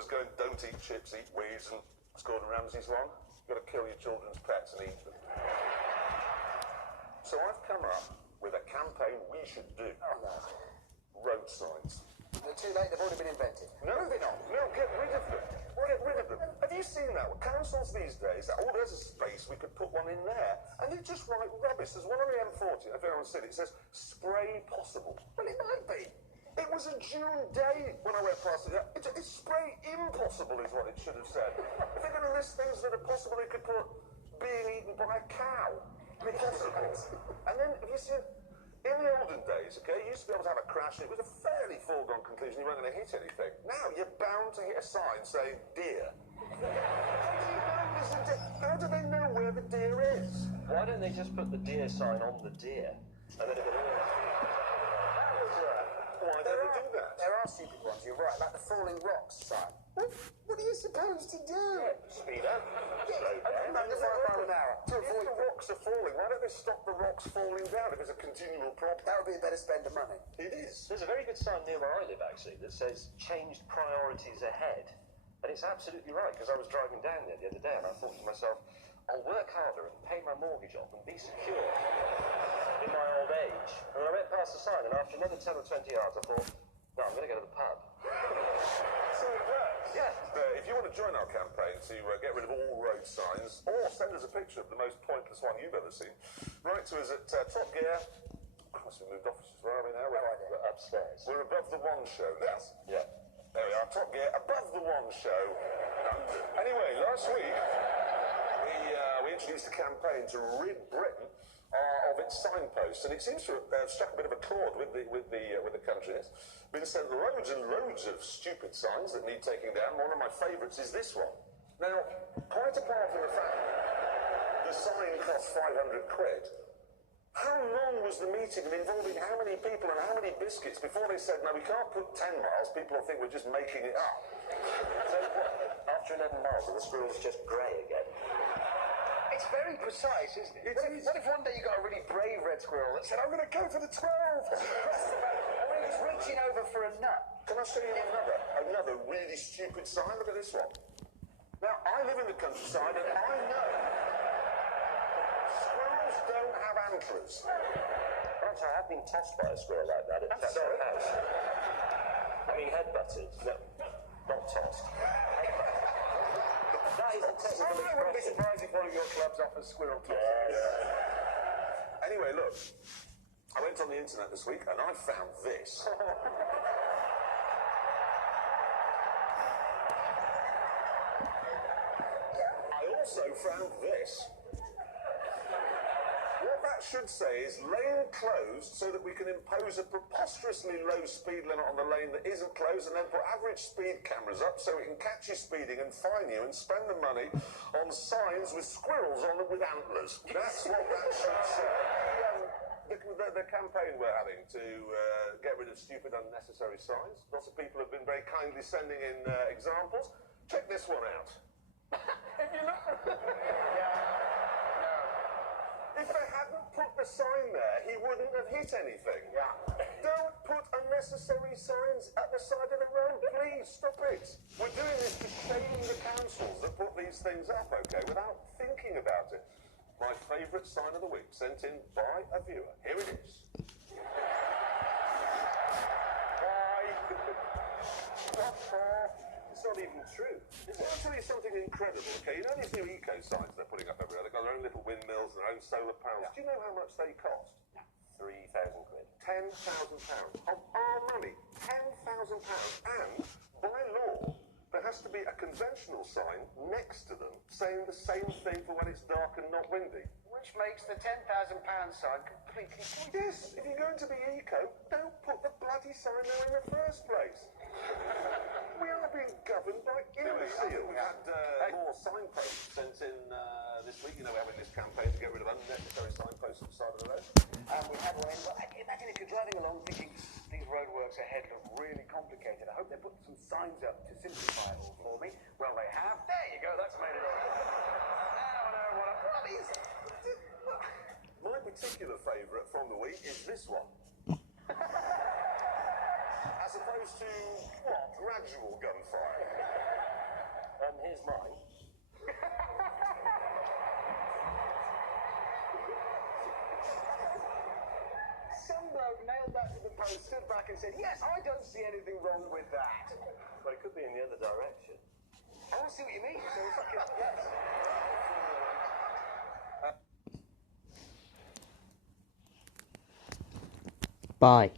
numbers going, don't eat chips, eat weeds, and it's Gordon Ramsay's one. You've got to kill your children's pets and eat them. So I've come up with a campaign we should do. Oh, no. Road signs. They're too late, they've already been invented. No, they're not. No, get rid of them. Get rid of them. Have you seen that? Well, councils these days, oh, there's a space, we could put one in there. And they just write rubbish. There's one on the M40, if everyone's seen it, it says, spray possible. Well, it might be. It was a June day when I went past it. It's spray impossible is what it should have said. If they're going to list things that are possible, they could put being eaten by a cow. Impossible. And then, have you seen... In the olden days, okay, you used to be able to have a crash and it was a fairly foregone conclusion you weren't going to hit anything. Now you're bound to hit a sign saying deer. How do they know where the deer is? Why don't they just put the deer sign on the deer? And then it would Why don't they do that? There are stupid ones, you're right, like the falling rocks sign. What are you supposed to do? Speed up. Under 5 miles an hour. To avoid the rocks are falling, why don't they stop the rocks falling down if it's a continual problem? That would be a better spend of money. It is. There's a very good sign near where I live, actually, that says changed priorities ahead. And it's absolutely right, because I was driving down there the other day and I thought to myself, I'll work harder and pay my mortgage off and be secure in my old age. And I went past the sign and after another 10 or 20 yards I thought, no, I'm going to go to the pub. So it works. Yeah. If you want to join our campaign to get rid of all road signs, or send us a picture of the most pointless one you've ever seen, write to us at Top Gear. Christ, we moved offices. Where are we now? We're Upstairs. We're above the One Show now. Yes. Yeah. There we are, Top Gear, above the One Show. Anyway, last week we introduced a campaign to rid Britain of its signposts, and it seems to have struck a bit of a chord with the country. There's been sent loads and loads of stupid signs that need taking down. One of my favourites is this one. Now, quite apart from the fact the sign cost 500 quid, how long was the meeting and involving how many people and how many biscuits before they said, no, we can't put 10 miles, people will think we're just making it up. So what, after 11 miles, are the squirrels just grey again? It's very precise, isn't it? What if one day you got a really brave red squirrel that said, I'm going to go for the 12? Or he was reaching over for a nut. Can I show you another really stupid sign? Look at this one. Now, I live in the countryside and I know squirrels don't have antlers. Perhaps I have been tossed by a squirrel like that at the house. I mean, headbutted. No, not tossed. That is a technical I wouldn't be expression. surprised if one of your clubs offers squirrel toss. Yeah. Anyway, look. I went on the internet this week and I found this. I also found this. What that should say is lane closed so that we can impose a preposterously low speed limit on the lane that isn't closed and then put average speed cameras up so we can catch you speeding and fine you and spend the money on signs with squirrels on them with antlers. That's what that should say. The campaign we're having to get rid of stupid unnecessary signs. Lots of people have been very kindly sending in examples. Check this one out. If you look... If they hadn't put the sign there, he wouldn't have hit anything. Yeah. Don't put unnecessary signs at the side of the road, please. Stop it. We're doing this to shame the councils that put these things up, okay, without thinking about it. My favourite sign of the week, sent in by a viewer. Here it is. Why? What for? It's not even true. I'll tell you something incredible, okay? You know these new eco signs they're putting up everywhere? They've got their own little windmills, their own solar panels. Do you know how much they cost? 3,000 quid. £10,000 of our money. £10,000. And by law, there has to be a conventional sign next to them saying the same thing for when it's dark and not windy. Which makes the £10,000 sign completely pointless. Yes, if you're going to be eco, don't put the bloody sign there in the first place. We are being governed by imbeciles. We had more signposts sent in this week. You know, we're having this campaign to get rid of unnecessary signposts at the side of the road. And we have one. Well, imagine if you're driving along thinking these roadworks ahead look really complicated. I hope they put some signs up to simplify it all for me. Well, they have. There you go. That's made it all. Now I know what is it? My particular favourite from the week is this one. as opposed to, what, gradual gunfire? Here's mine. Some bloke nailed that to the post, stood back and said, yes, I don't see anything wrong with that. Well, it could be in the other direction. I see what you mean. So it's like, yes. Bye.